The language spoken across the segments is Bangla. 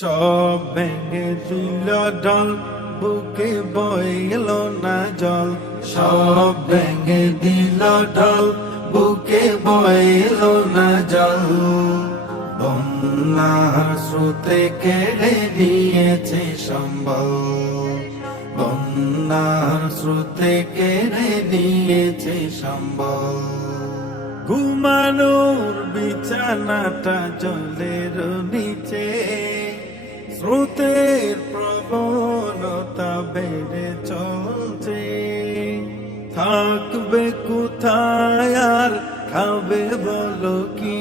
সব ভেঙে দিল ঢল, বুকে বয়ে এলো না জল। সব ভেঙে দিল ঢল, বুকে বয়ে এলো না জল। বন্যার স্রোতে কেড়ে নিয়েছে সম্বল, বন্যার স্রোতে কেড়ে নিয়েছে সম্বল। ঘুমানোর বিছানাটা জলের নিচে, স্রোতের প্রবণতা বেড়ে চলছে। থাকবে কোথায় আর খাবে বলো কি,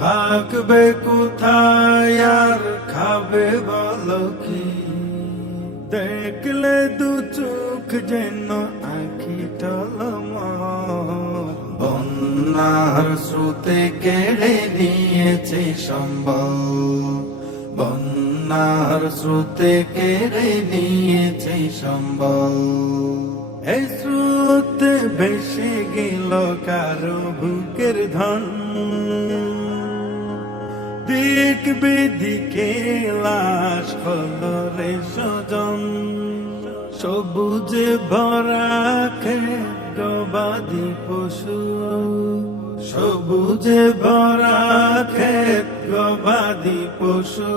থাকবে কোথায় আর খাবে বলো কি। দেখলে দু চোখ যেন আঁখি টলমল, বন্যার স্রোতে কেড়ে নিয়েছে সম্বল, বন্যার স্রোতে কেড়ে নিয়েছে সম্বল। এই স্রোতে ভেসে গেল কারো বুকের ধন, দিক বিদিকে লাশ হলো রে স্বজন। সবুজে ভরা ক্ষেত গবাদি পশু, সবুজে ভরা ক্ষেত গবাদি পশু।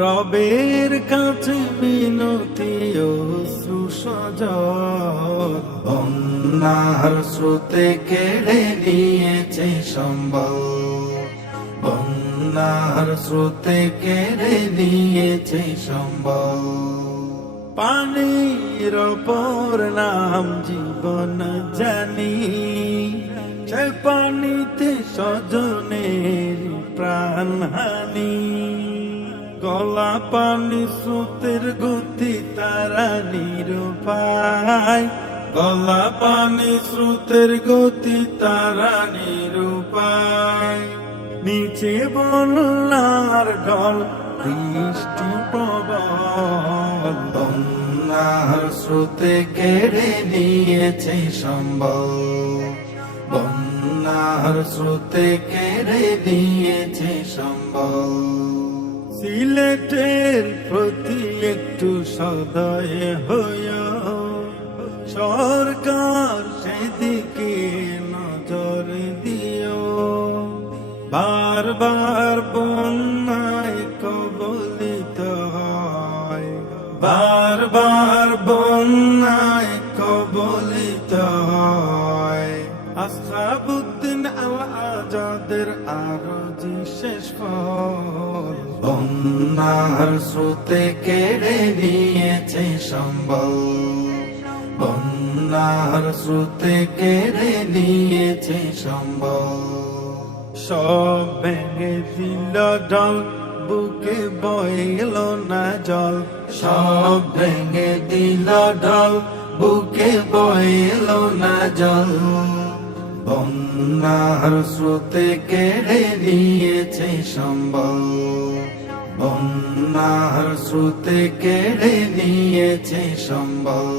রবের কাছে মিনতি ও সুসজল, বন্যার স্রোতে কেড়ে নিয়েছে সম্বল, বন্যার স্রোতে কেড়ে নিয়েছে সম্বল। পানির ওপর নাম জীবন জানি, সে পানিতে স্বজনের প্রাণহানি। গলা পানি স্রোতের গতি তারা নিরুপায়, গলা পানি স্রোতের গতি তারা নিরুপায়। নিচে বন্যার গল বৃষ্টি প্রবল, বন্যার স্রোতে কেড়ে নিয়েছে সম্বল, বন্যার স্রোতে কেড়ে নিয়েছে সম্বল। সিলেটের প্রতি একটু সদয় হইয়া, সরকার সেদিকে নজর দিও। বারবার বন্যায় কবলিত হয়, বারবার বন্যায় কবলিত হয়। আসহাবুদ্দিন আল আজাদের আরজি শেষ ফল, বন্যার স্রোতে কেড়ে নিয়েছে সম্বল, বন্যার স্রোতে কেড়ে নিয়েছে সম্বল। সব ভেঙে দিল ঢল, বুকে বয়ে এলো না জল। সব ভেঙে দিল ঢল, বুকে বয়ে এলো না জল। বন্যার স্রোতে কেড়ে নিয়েছে সম্বল, বন্যার স্রোতে কেড়ে নিয়েছে সম্বল,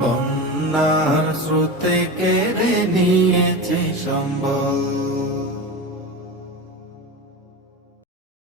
বন্যার স্রোতে কেড়ে নিয়েছে সম্বল।